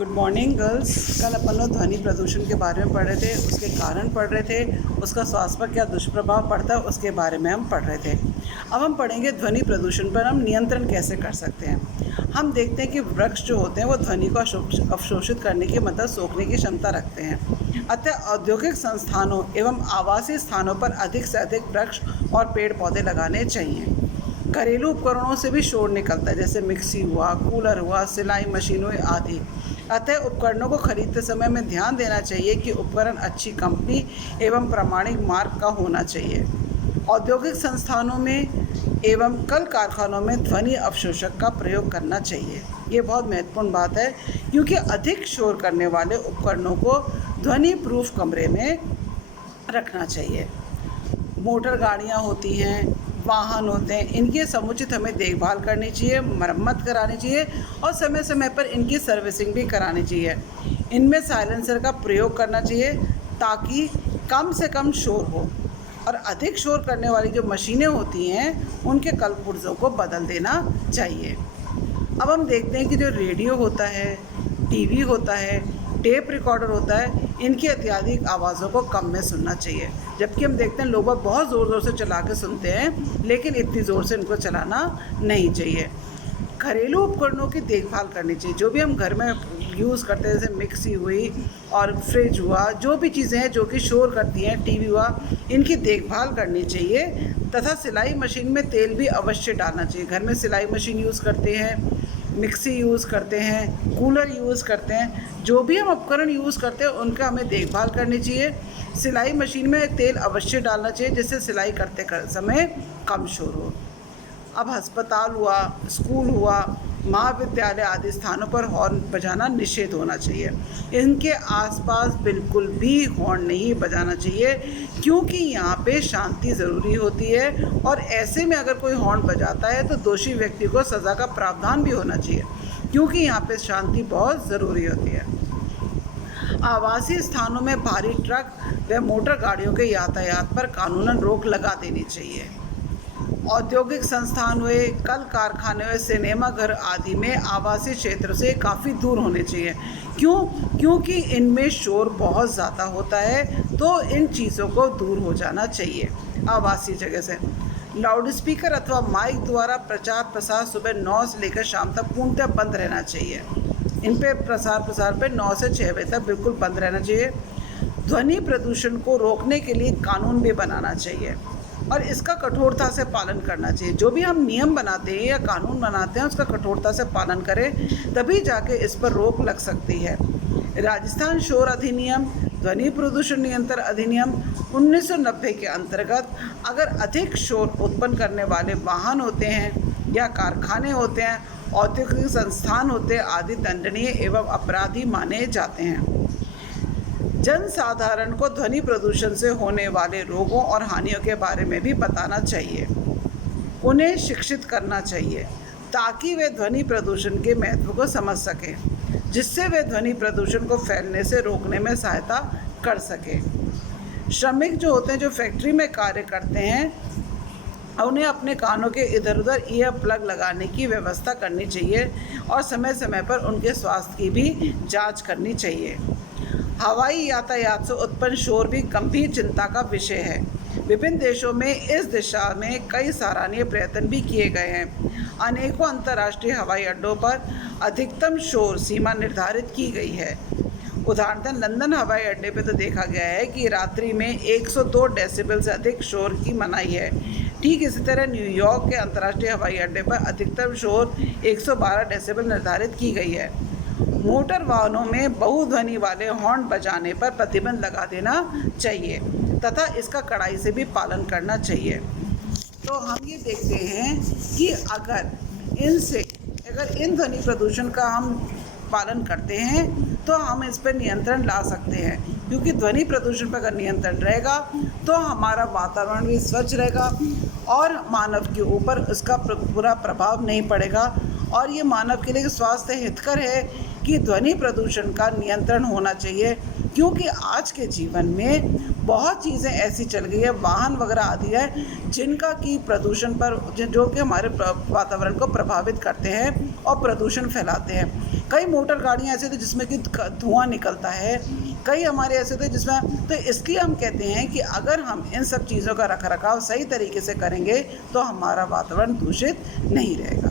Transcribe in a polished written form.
Good morning girls. कल अपन लोग ध्वनि प्रदूषण के बारे में पढ़ रहे थे, उसके कारण पढ़ रहे थे, उसका स्वास्थ्य पर क्या दुष्प्रभाव पड़ता है उसके बारे में हम पढ़ रहे थे। अब हम पढ़ेंगे ध्वनि प्रदूषण पर हम नियंत्रण कैसे कर सकते हैं। हम देखते हैं कि वृक्ष जो होते हैं वो ध्वनि को अवशोषित करने की मतलब सोखने की क्षमता रखते हैं। अतः औद्योगिक संस्थानों एवं आवासीय स्थानों पर अधिक से अधिक वृक्ष और पेड़ पौधे लगाने चाहिए। घरेलू उपकरणों से भी शोर निकलता है, जैसे मिक्सी हुआ, कूलर हुआ, सिलाई मशीनों आदि। अतः उपकरणों को खरीदते समय में ध्यान देना चाहिए कि उपकरण अच्छी कंपनी एवं प्रमाणिक मार्क का होना चाहिए। औद्योगिक संस्थानों में एवं कल कारखानों में ध्वनि अवशोषक का प्रयोग करना चाहिए। ये बहुत महत्वपूर्ण बात है, क्योंकि अधिक शोर करने वाले उपकरणों को ध्वनि प्रूफ कमरे में रखना चाहिए। मोटर गाड़ियाँ होती हैं, वाहन होते हैं, इनकी समुचित हमें देखभाल करनी चाहिए, मरम्मत करानी चाहिए और समय समय पर इनकी सर्विसिंग भी करानी चाहिए। इनमें साइलेंसर का प्रयोग करना चाहिए ताकि कम से कम शोर हो, और अधिक शोर करने वाली जो मशीनें होती हैं उनके कलपुर्जों को बदल देना चाहिए। अब हम देखते हैं कि जो रेडियो होता है, टीवी होता है, टेप रिकॉर्डर होता है, इनकी अत्यधिक आवाज़ों को कम में सुनना चाहिए। जबकि हम देखते हैं लोग बहुत ज़ोर ज़ोर से चला के सुनते हैं, लेकिन इतनी ज़ोर से इनको चलाना नहीं चाहिए। घरेलू उपकरणों की देखभाल करनी चाहिए। जो भी हम घर में यूज़ करते हैं, जैसे मिक्सी हुई और फ्रिज हुआ, जो भी चीज़ें हैं जो कि शोर करती हैं, टीवी हुआ, इनकी देखभाल करनी चाहिए। तथा सिलाई मशीन में तेल भी अवश्य डालना चाहिए। घर में सिलाई मशीन यूज़ करते हैं, मिक्सी यूज़ करते हैं, कूलर यूज़ करते हैं, जो भी हम उपकरण यूज़ करते हैं उनका हमें देखभाल करनी चाहिए। सिलाई मशीन में तेल अवश्य डालना चाहिए, जिससे सिलाई करते समय कम शोर हो। अब अस्पताल हुआ, स्कूल हुआ, महाविद्यालय आदि स्थानों पर हॉर्न बजाना निषेध होना चाहिए। इनके आसपास बिल्कुल भी हॉर्न नहीं बजाना चाहिए, क्योंकि यहाँ पे शांति ज़रूरी होती है, और ऐसे में अगर कोई हॉर्न बजाता है तो दोषी व्यक्ति को सज़ा का प्रावधान भी होना चाहिए, क्योंकि यहाँ पे शांति बहुत ज़रूरी होती है। आवासीय स्थानों में भारी ट्रक व मोटर गाड़ियों के यातायात पर कानूनन रोक लगा देनी चाहिए। औद्योगिक संस्थान हुए, कल कारखाने हुए, सिनेमा घर आदि में आवासीय क्षेत्र से काफ़ी दूर होने चाहिए। क्योंकि इनमें शोर बहुत ज़्यादा होता है, तो इन चीज़ों को दूर हो जाना चाहिए आवासीय जगह से। लाउड स्पीकर अथवा माइक द्वारा प्रचार प्रसार सुबह 9 से लेकर शाम तक पूर्णतः बंद रहना चाहिए। इन पे प्रसार पे 9 से 6 बजे तक बिल्कुल बंद रहना चाहिए। ध्वनि प्रदूषण को रोकने के लिए कानून भी बनाना चाहिए और इसका कठोरता से पालन करना चाहिए। जो भी हम नियम बनाते हैं या कानून बनाते हैं, उसका कठोरता से पालन करें, तभी जाके इस पर रोक लग सकती है। राजस्थान शोर अधिनियम, ध्वनि प्रदूषण नियंत्रण अधिनियम 1990 के अंतर्गत अगर अधिक शोर उत्पन्न करने वाले वाहन होते हैं या कारखाने होते हैं, औद्योगिक संस्थान होते हैं आदि, दंडनीय एवं अपराधी माने जाते हैं। जन साधारण को ध्वनि प्रदूषण से होने वाले रोगों और हानियों के बारे में भी बताना चाहिए। उन्हें शिक्षित करना चाहिए ताकि वे ध्वनि प्रदूषण के महत्व को समझ सकें, जिससे वे ध्वनि प्रदूषण को फैलने से रोकने में सहायता कर सकें। श्रमिक जो होते हैं, जो फैक्ट्री में कार्य करते हैं, उन्हें अपने कानों के इधर उधर ईयर प्लग लगाने की व्यवस्था करनी चाहिए और समय समय पर उनके स्वास्थ्य की भी जांच करनी चाहिए। हवाई यातायात से उत्पन्न शोर भी गंभीर चिंता का विषय है। विभिन्न देशों में इस दिशा में कई सराहनीय प्रयत्न भी किए गए हैं। अनेकों अंतर्राष्ट्रीय हवाई अड्डों पर अधिकतम शोर सीमा निर्धारित की गई है। उदाहरणतः लंदन हवाई अड्डे पर तो देखा गया है कि रात्रि में 102 डेसिबल से अधिक शोर की मनाही है। ठीक इसी तरह न्यूयॉर्क के अंतर्राष्ट्रीय हवाई अड्डे पर अधिकतम शोर 112 डेसिबल निर्धारित की गई है। मोटर वाहनों में बहुध्वनि वाले हॉर्न बजाने पर प्रतिबंध लगा देना चाहिए तथा इसका कड़ाई से भी पालन करना चाहिए। तो हम ये देखते हैं कि अगर इन ध्वनि प्रदूषण का हम पालन करते हैं तो हम इस पर नियंत्रण ला सकते हैं, क्योंकि ध्वनि प्रदूषण पर अगर नियंत्रण रहेगा तो हमारा वातावरण भी स्वच्छ रहेगा और मानव के ऊपर उसका पूरा प्रभाव नहीं पड़ेगा और ये मानव के लिए स्वास्थ्य हितकर है कि ध्वनि प्रदूषण का नियंत्रण होना चाहिए, क्योंकि आज के जीवन में बहुत चीज़ें ऐसी चल गई है, वाहन वगैरह आदि है जिनका कि प्रदूषण पर जो कि हमारे वातावरण को प्रभावित करते हैं और प्रदूषण फैलाते हैं। कई मोटर गाड़ियाँ ऐसे थे जिसमें कि धुआं निकलता है, कई हमारे ऐसे थे जिसमें, तो इसलिए हम कहते हैं कि अगर हम इन सब चीज़ों का रख रखाव सही तरीके से करेंगे तो हमारा वातावरण दूषित नहीं रहेगा।